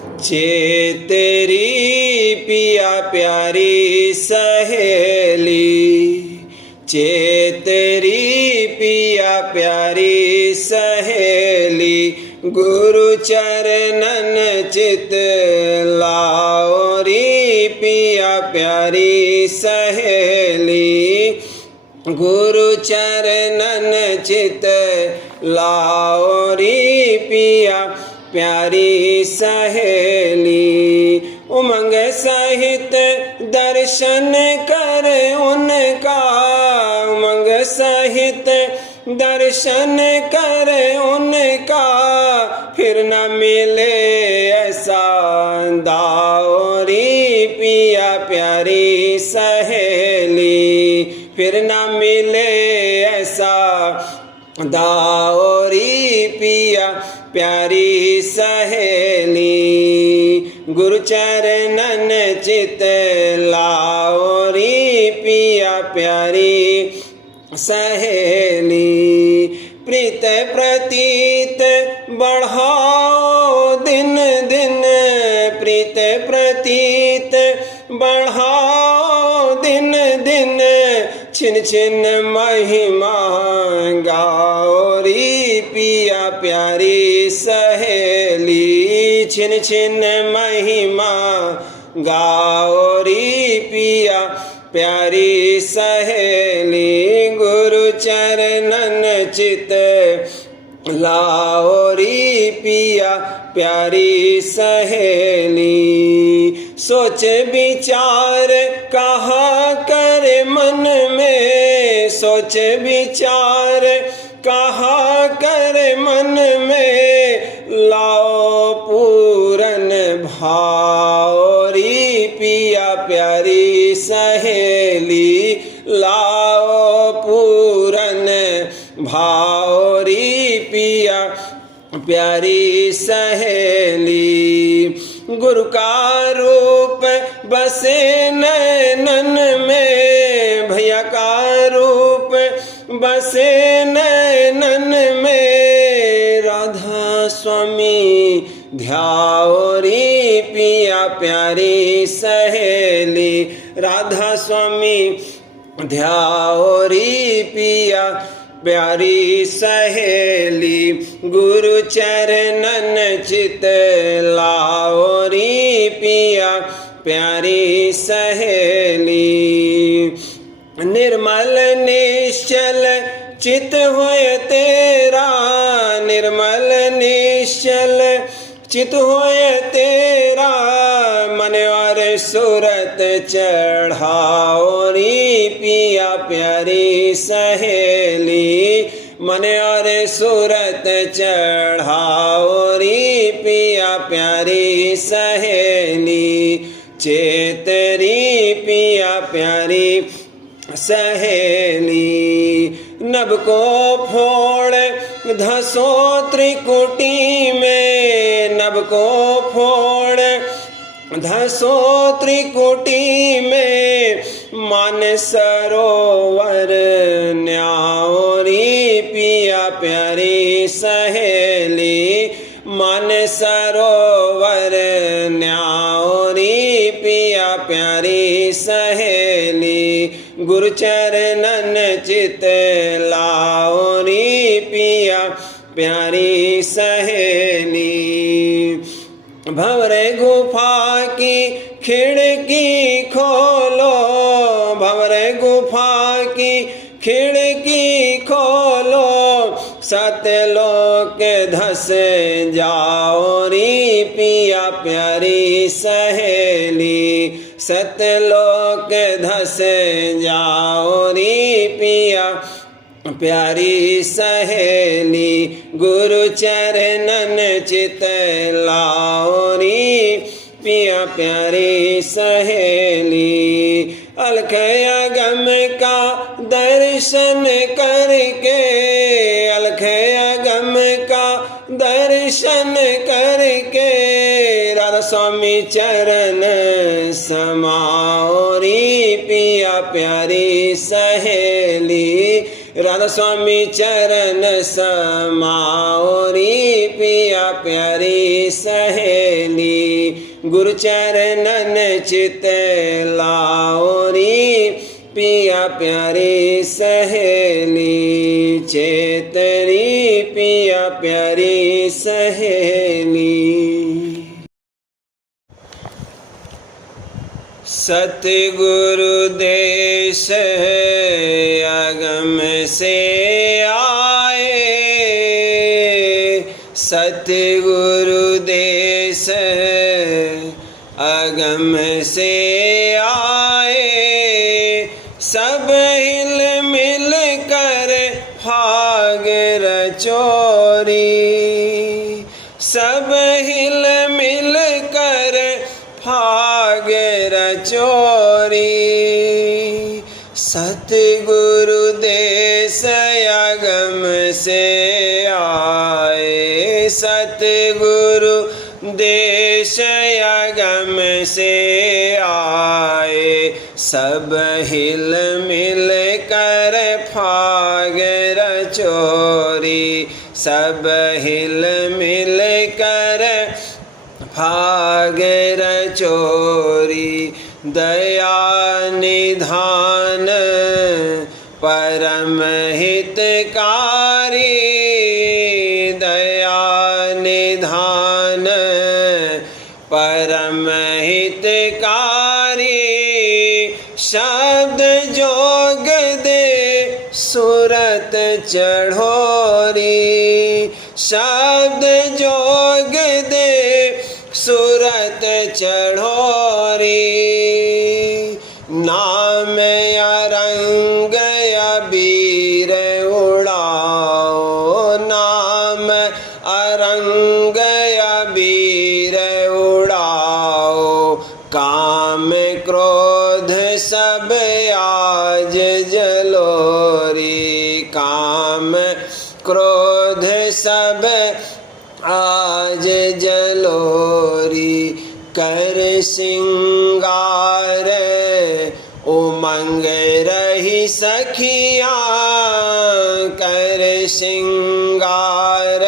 चेतेरी पिया प्यारी सहेली, चेतेरी पिया प्यारी सहेली, गुरु चरणन चित लाओरी पिया प्यारी सहेली, गुरु चरणन चित लाओरी पिया प्यारी सहेली। उमंग सहित दर्शन कर उनका, उमंग सहित दर्शन कर उनका, फिर न मिले ऐसा दाओरी पिया प्यारी सहेली, फिर न मिले ऐसा दाओरी पिया प्यारी सहेली, गुरु चरणन चित लाओरी पिया प्यारी सहेली। प्रीत प्रतीत बढ़ाओ दिन दिन, प्रीत प्रतीत बढ़ाओ दिन दिन, छिन छिन महिमा गाओरी पिया प्यारी सहेली, छिन छिन महिमा गाओरी पिया प्यारी सहेली, गुरु चरणन चित लाओरी पिया प्यारी सहेली। सोच विचार कहा कर मन में, सोच विचार कहा कर मन में, लाओ पूरन भाओरी पिया प्यारी सहेली, लाओ पूरन भाओरी पिया प्यारी सहेली, गुरु का रूप बसे नैनन में, भैया का रूप बसे नैनन में, राधा स्वामी ध्याओरी पिया प्यारी सहेली, राधा स्वामी ध्याओरी पिया प्यारी सहेली, गुरु चरणन चित लाओरी पिया प्यारी सहेली। निर्मल निश्चल चित होय तेरा, निर्मल निश्चल चित होय तेरा, मन और सूरत चढ़ाओरी पिया प्यारी सहेली, मन और सूरत चढ़ाओरी पिया प्यारी सहेली, चेतरी पिया प्यारी सहेली। नभ को फोड़ धसो त्रिकुटी में, नभ को फोड़ धसो त्रिकुटी में, मान सरोवर न्याओरी पिया प्यारी सहेली, मान सरोवर न्याओरी पिया प्यारी सहेली, गुरु चरणन चित लाओरी पिया प्यारी सहेली। भंवर गुफा की खिड़की खोलो, भंवर गुफा की खिड़की खोलो, सतलोक धस जाओरी पिया प्यारी सहेली, सतलोक धस जाओरी पिया प्यारी सहेली, गुरु चरणन चित लाओरी पिया प्यारी सहेली। अलख अगम का दर्शन करके, अलख अगम का दर्शन करके, राधा स्वामी चरण समाओरी पिया प्यारी सहेली, राधा स्वामी चरण समाओरी पिया प्यारी सहेली। गुरु चरणन चित लाओरी, पिया प्यारी सहेली चेतरी, पिया प्यारी सहेली। सतगुरु देश अगम से आए, सतगुरु देश अगम से आए, सब हिल मिल कर भाग रचोरी, सब हिल मिल कर भाग रचोरी। सतगुरु देश अगम से आए, सतगुरु देश अगम से आए, सब हिल मिल कर भाग रचोरी, सब हिल मिल कर भाग रचोरी। दया निधान परम हितकारी, दया निधान परम हितकारी, शब्द जोग दे सूरत चढ़ोरी, शब्द जोग दे सूरत चढ़ोरी। नाम अरंग अबीर उड़ाओ, नाम अरंग अबीर उड़ाओ, काम क्रोध सब आज जलोरी, काम क्रोध सब आज जलोरी। कर सिंगार उमंग रही सखिया, कर सिंगार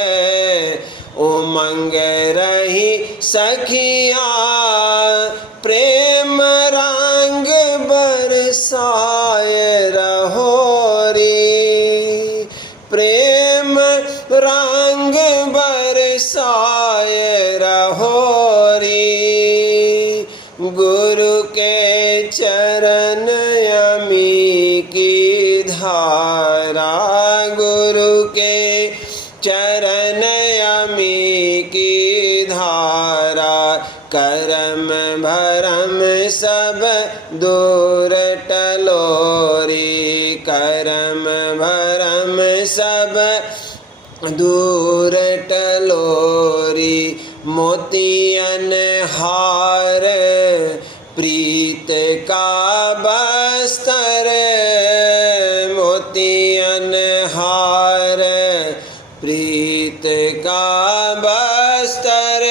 उमंग रही सखिया, प्रेम रंग बरसाए रहोरी, प्रेम रंग बरसाए रहोरी। गुरु के चरण अमी की धारा, गुरु के चरण अमी की धारा, करम भरम सब दूर टलोरी, करम भरम सब दूर टलोरी। मोतियन हार प्रीत का बस्तर, मोतियन हार प्रीत का बस्तर,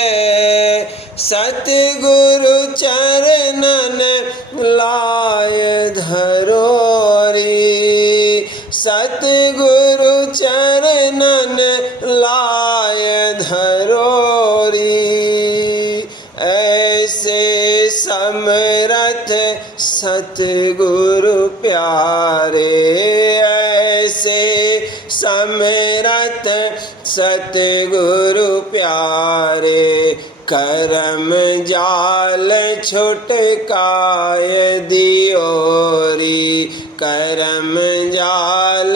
सतगुरु चरणन लाए धरोरी, सतगुरु चरणन लाए धरोरी। ऐसे समरथ सतगुरु प्यारे, ऐसे समरथ सतगुरु प्यारे, करम जाल छुटकाय दियोरी, करम जाल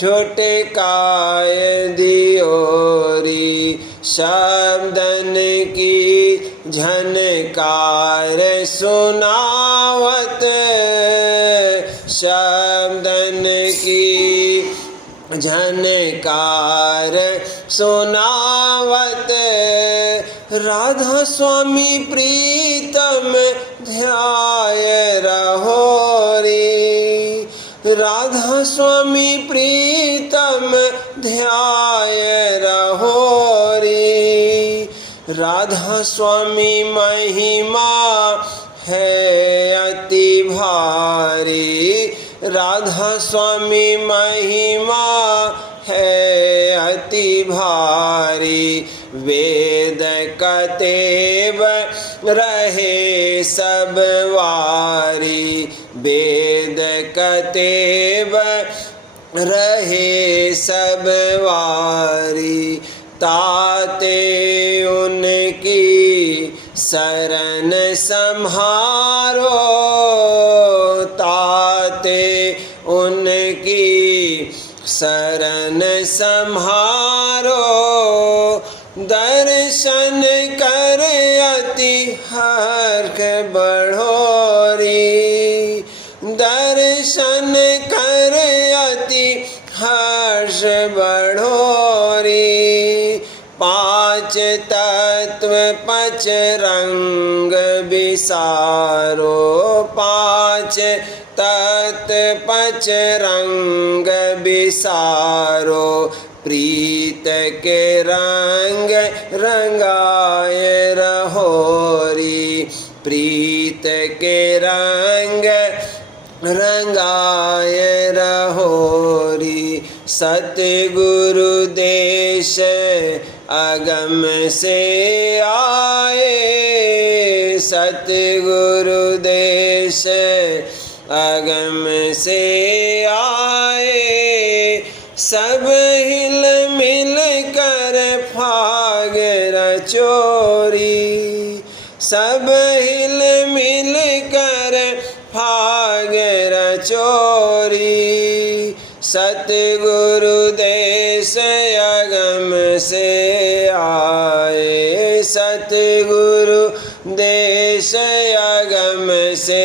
छुटकाय दियोरी। शब्दन की झनकार सुनावत, शब्दन की झनकार सुनावत, राधा स्वामी प्रीतम ध्याय रहोरी, राधा स्वामी प्रीतम ध्याय रहोरी। राधा स्वामी महिमा है अति भारी, राधा स्वामी महिमा है अति भारी। वेद कतेव रहे सब वारी, वेद कतेब रहे सब वारी, ताते उनकी शरण सम्हारो, ताते उनकी शरण सम्हारो, दर्शन कर अति हर्ष बढ़ोरी, दर्शन कर अति हर्ष बढ़ोरी, पांच तत्व पच रंग विसारो, पांच तत्व पच रंग विसारो, प्रीत के रंग रंगाए रहोरी, प्रीत के रंग रंगाए रहोरी, सतगुरु देश अगम से आए, सतगुरु देश अगम से आए, सब हिल मिल कर फाग रचोरी, सब हिल मिल कर फाग रचोरी, सतगुरु देश अगम से आए, सतगुरु देश अगम से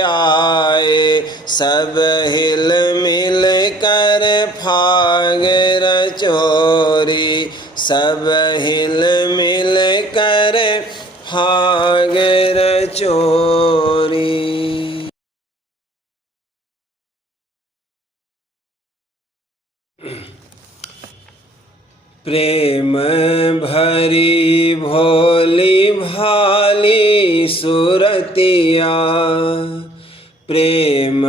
आए, सब हिल मिल कर फाग रचोरी, सब हिल मिल कर फाग रचोरी। प्रेम भरी भोली भाली सुरतिया, प्रेम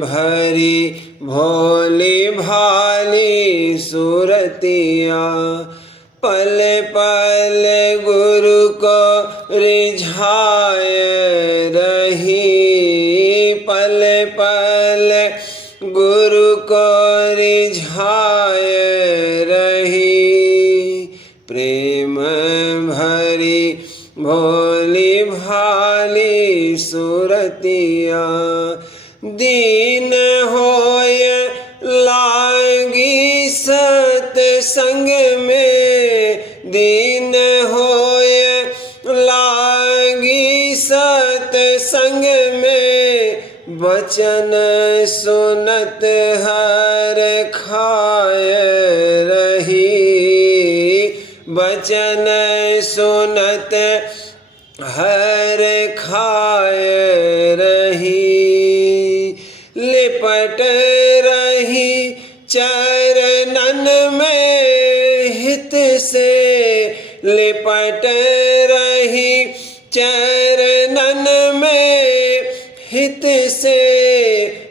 भरी भोली भाली सुरतिया, पल पल गुरु को रिझाए रही, पल पल गुरु को रिझाए रही, प्रेम भरी भोली भाली सुरतिया, दीन होय लागी सतसंग में, दीन होय लागी सतसंग में, वचन सुनत हर खाए रही, वचन सुनत हर खाए रही, लिपट रही चरणन में हित से, लिपट रही चरणन में हित से,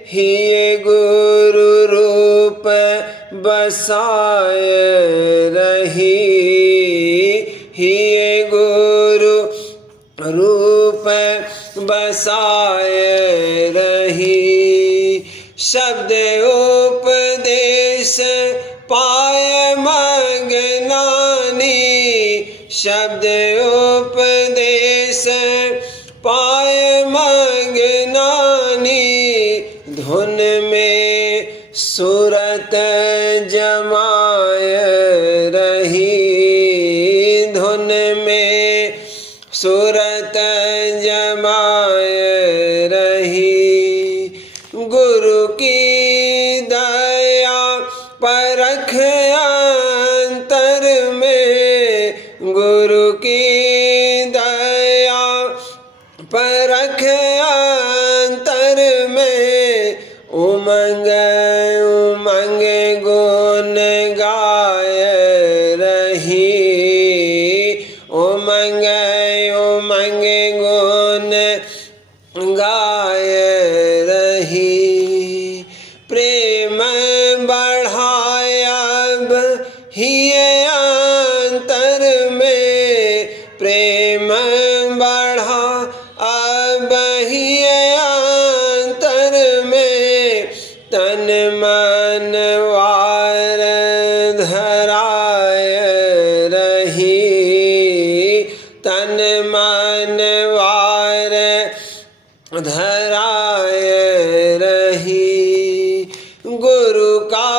ही गुरु रूप बसाए रही, ही गुरु रूप बसाए रही, शब्द उपदेश पाए मगनानी, शब्द उपदेश पाए मगनानी, धुन में सूरत जमाए रही, धुन में सूरत जमाए रही, गुरु की दया परख अंतर में, गुरु की दया परख अंतर में, उमंग उमंग गुण गाए रही, उमंग उमंग गुण गाए रही, प्रेम बढ़ाया अब ही अंतर में, प्रेम बढ़ धराय रही, तन मन वार धराय रही। गुरु का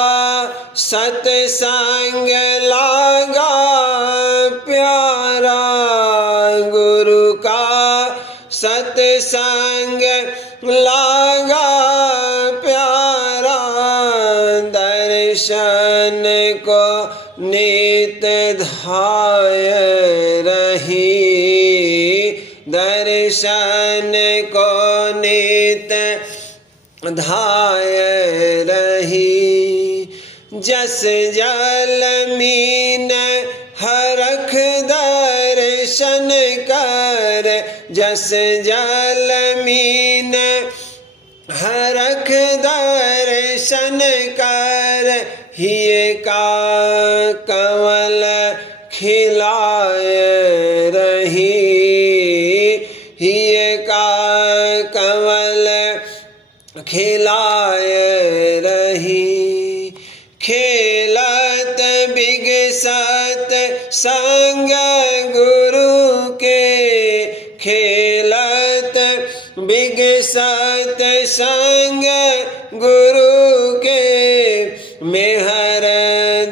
सत्संग लागा प्यारा, गुरु का सत्संग लागा प्यारा। दर्शन को नित ध्याय रही, दर्शन को नित ध्याय रही। जस जल मीन हरख दर्शन कर, जस जल मीन हरख दर्शन कर। हिय का कमल खिलाय रही, हिय का कमल खिलाय रही। खेलत बिगसत संग गुरु के, खेलत बिगसत संग गुरु के। मेहर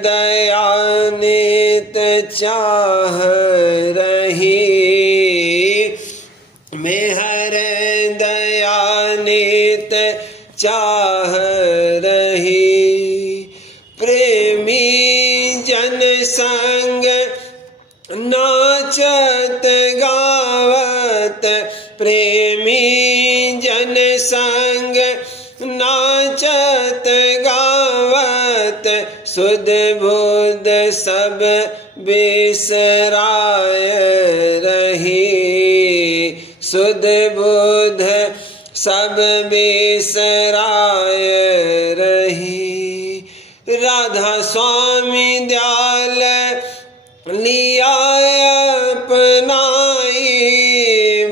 दया नित चाह रही, मेहर दया नित चाह रही। प्रेमी जन संग नाचत गावत, प्रेमी जन संग नाचत गावत। सुध बुध सब बिसराय रही, सुध बुध सब बिसराय रही। राधा स्वामी दयाल लिया अपनाई,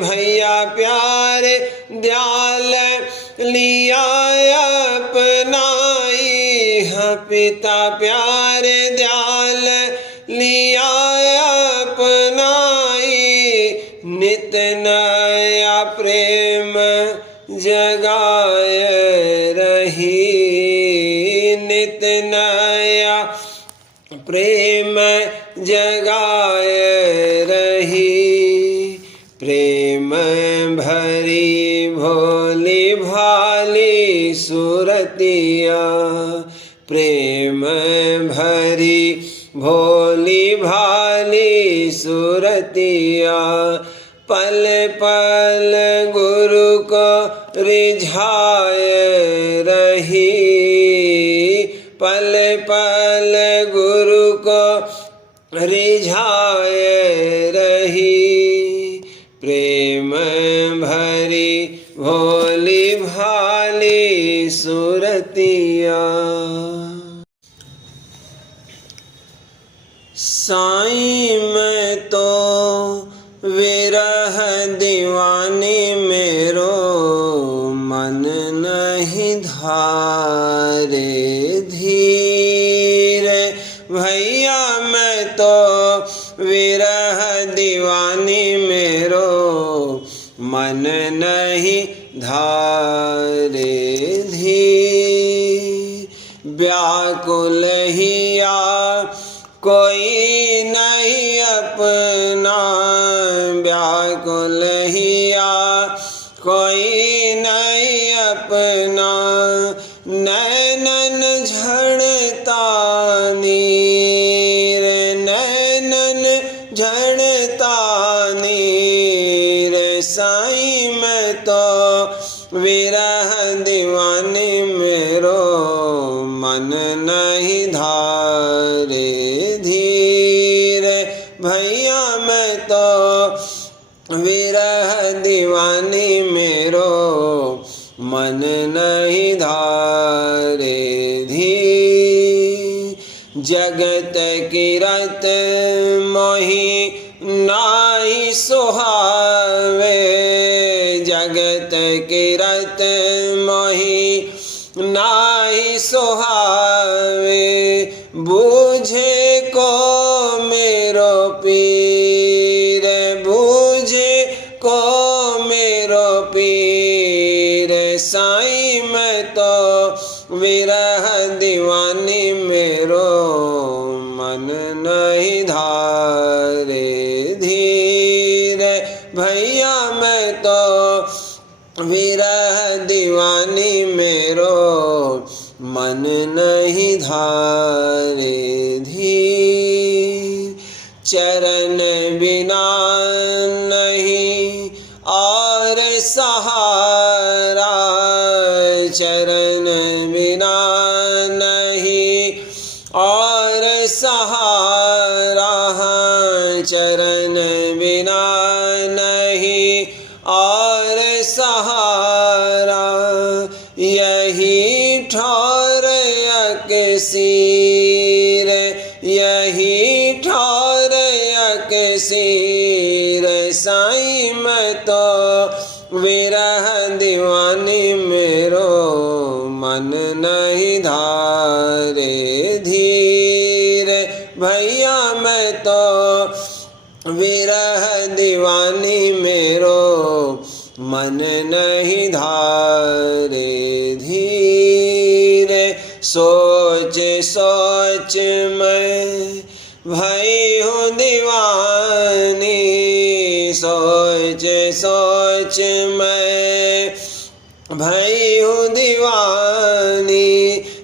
भैया प्यारे दयाल लिया अपनाई। पिता प्यारे दयाल लिया अपनाई। नित नया प्रेम जगाय रही, नित नया प्रेम जगाय रही। प्रेम भरी भोली भाली सूरतिया, प्रेम भरी भोली भाली सूरतिया। पल पल गुरु को रिझाय रही, पल पल गुरु को रिझाय रही। प्रेम भरी भोली भाली सूरतिया। साईं मैं तो विरह दीवानी मेरो, मन नहीं धारे धीर। भैया मैं तो विरह दीवानी मेरो, मन नहीं धारे धीर। व्याकुल हिया कोई नहीं अपना, व्याकुल हिया कोई नहीं अपना। नैनन झड़ता नीर, नैनन झड़ता नीर। साईं मैं तो विरह दीवानी मेरो, मन नहीं धारे धीर। भैया मैं तो विरह दीवानी मेरो, मन नहीं धारे धीर। जगत किरत मोहि नाहि सुहावे, जगत किरत मोहि नाहि सुहावे। बूझे को मेरो पीर, बूझे को मेरो पीर। साईं मैं तो विरह दीवानी, मेरो मन नहीं धारे धीर। भैया मैं तो विरह दीवानी, मेरो मन नहीं धारे धीर। चरण बिना नहीं और सहारा, चरण बिना नहीं और सहारा, चरण बिना नहीं और सहारा। यही ठौर अकसीर, यही ठौर अकसीर। साईं मैं तो विरह दीवानी, मेरो मन नहीं धारे धीर। भैया मैं तो विरह दीवानी, मेरो मन नहीं धारे धीर। सोच सोच मैं भई हूँ दीवानी, सोच सोच मैं भई हूँ दीवानी।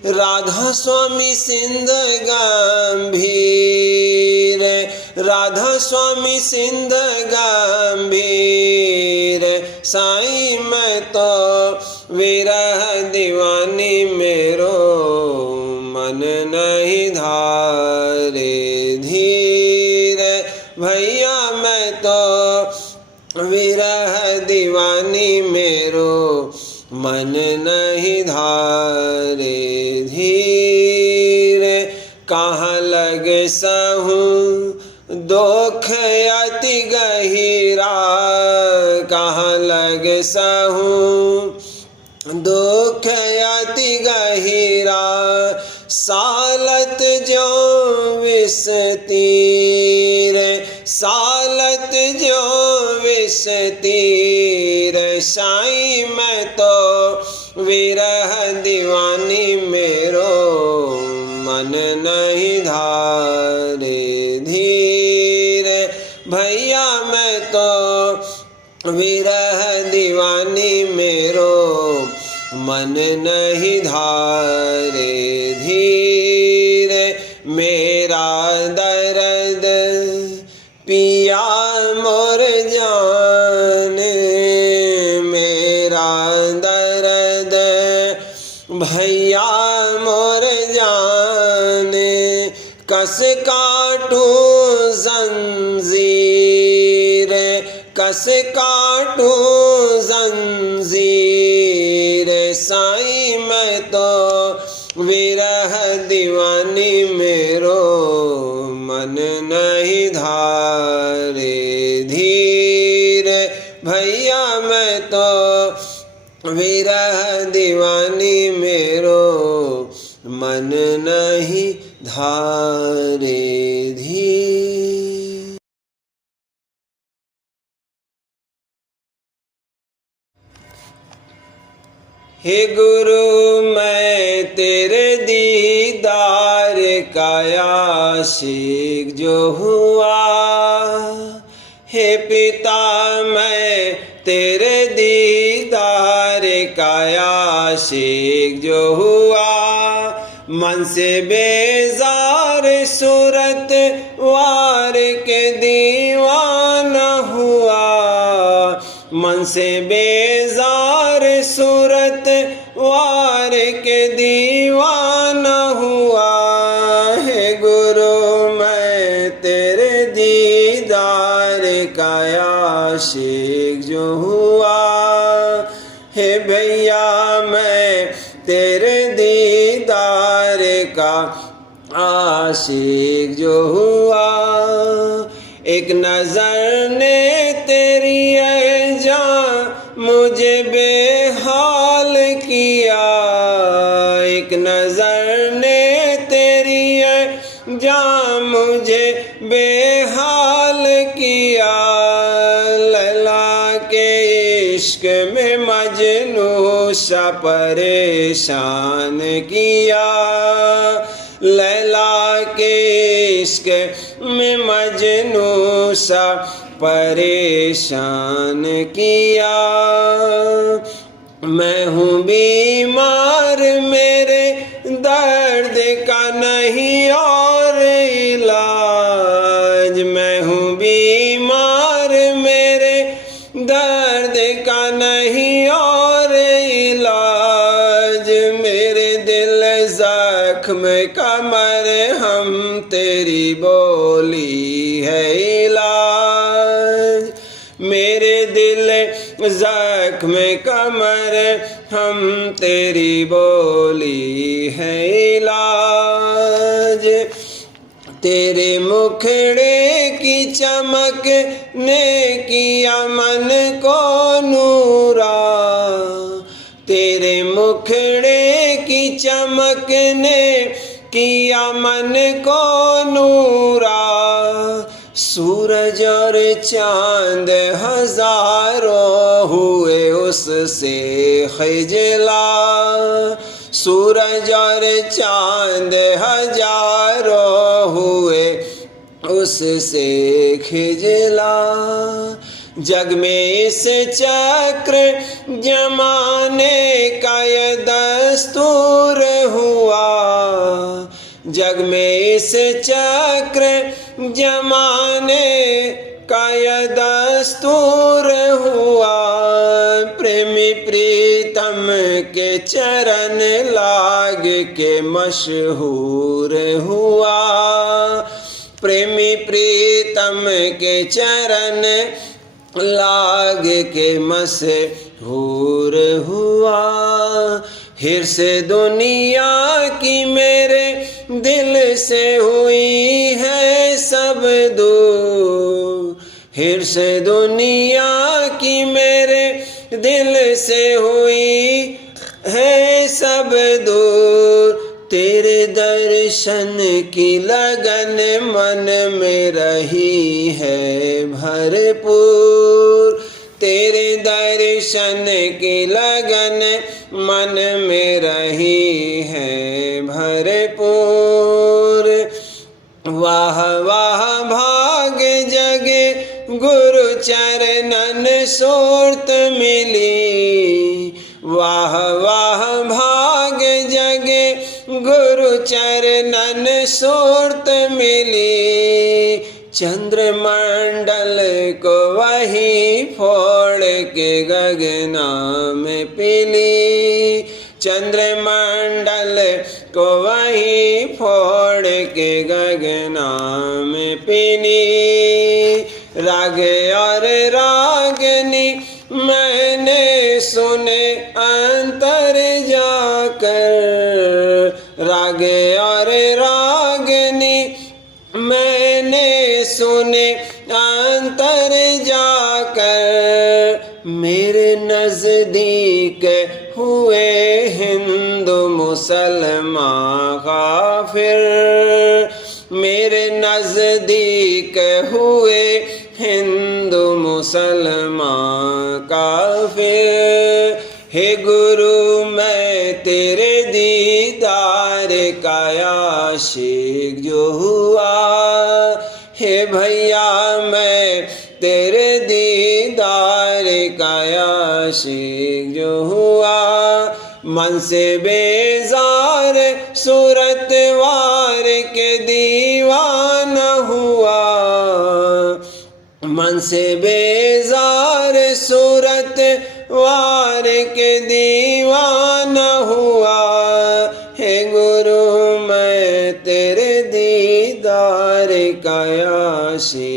राधा स्वामी सिंध गंभीर, राधा स्वामी सिंध गंभीर। साईं मैं तो विरह दीवानी, मेरो मन नहीं धारे धीर। भैया मैं तो विरह दीवानी, मेरो मन नहीं धारे धीर। कहाँ लग सहूँ दुख अति गहिरा, कहाँ लग सहूँ दुख अति गहिरा। सालत जो विष तीर, सालत जो विष तीर। साईं मैं तो विरह दीवानी, मेरो मन नहीं धारे धीर। भैया मैं तो विरह दीवानी, मेरो मन नहीं धारे धीर। मेरा दर्द पिया मोर जाने, मेरा दर्द भैया मोर जाने। कस काटूं जंजीर, कस काटूं जंजीर। साईं मैं तो विरह दीवानी, मेरो मन नहीं धारे धीर। भैया मैं तो विरह दीवानी, मेरो मन नहीं धारे धीर। हे गुरु मैं तेरे दीदार का आशिक जो हुआ, हे पिता मैं तेरे दीदार का आशिक जो हुआ। मन से बेजार सूरत वार के दीवाना हुआ, मन से बेजार सूरत वार के दीवाना हुआ। हे गुरु मैं तेरे दीदार का आशिक जो हुआ, हे भैया मैं तेरे दीदार का आशिक जो हुआ। एक नजर ने तेरी जान मुझे बेहाल किया, एक नजर ने तेरी जा मुझे बेहाल किया। लैला के इश्क में मजनू सा परेशान किया। लैला के इश्क में मजनू सा परेशान किया। मैं हूँ बीमार, मेरे दर्द का नहीं और इलाज। मैं हूँ बीमार, मेरे दर्द का नहीं और इलाज। मेरे दिल जख्म का मरहम तेरी बोली है इलाज। मेरे दिल जख्म का मरहम तेरी बोली है इलाज। तेरे मुखड़े की चमक ने किया मन को नूरा। तेरे मुखड़े की चमक ने किया मन को नूरा। सूरज और चांद हजारों हुए उससे खिजला। सूरज और चांद हजारों हुए उससे खिजला। जग में इस चक्र जमाने का ये दस्तूर हुआ। जग में इस चक्र जमाने का ये दस्तूर हुआ। प्रेमी प्रीतम के चरण लाग के मशहूर हुआ। प्रेमी प्रीतम के चरण लाग के मशहूर हुआ। हिर्स दुनिया की मेरे दिल से हुई है सब दूर। हिर्स दुनिया की मेरे दिल से हुई है सब दूर। तेरे दर्शन की लगन मन में रही है भरपूर। तेरे दर्शन की लगन मन में रही है भरपूर। वाह वाह भाग जगे गुरु चरणन सूरत मिली। वाह वाह भाग जगे गुरु चरणन सूरत मिली। चंद्रमंडल को वही फोड़ के गगना में पिली। चंद्रमंडल को वही फोड़ के गगना में पिली। राग और रागनी मैंने सुने अंतर जाकर। राग और रागनी मैंने सुने अंतर जाकर। मेरे नजदीक हुए हिंदू मुसलमान काफिर। मेरे नजदीक हुए हिंदू मुसलमान काफिर। हे गुरु मैं तेरे दीदार का आशिक जो हुआ। हे भैया मैं तेरे दीदार का आशिक जो हुआ। मन से बेजार सूरत वार के दीवाना हुआ। मन से बेजार सूरत वार के दीवाना हुआ। हे गुरु मैं तेरे दीदार का आशिक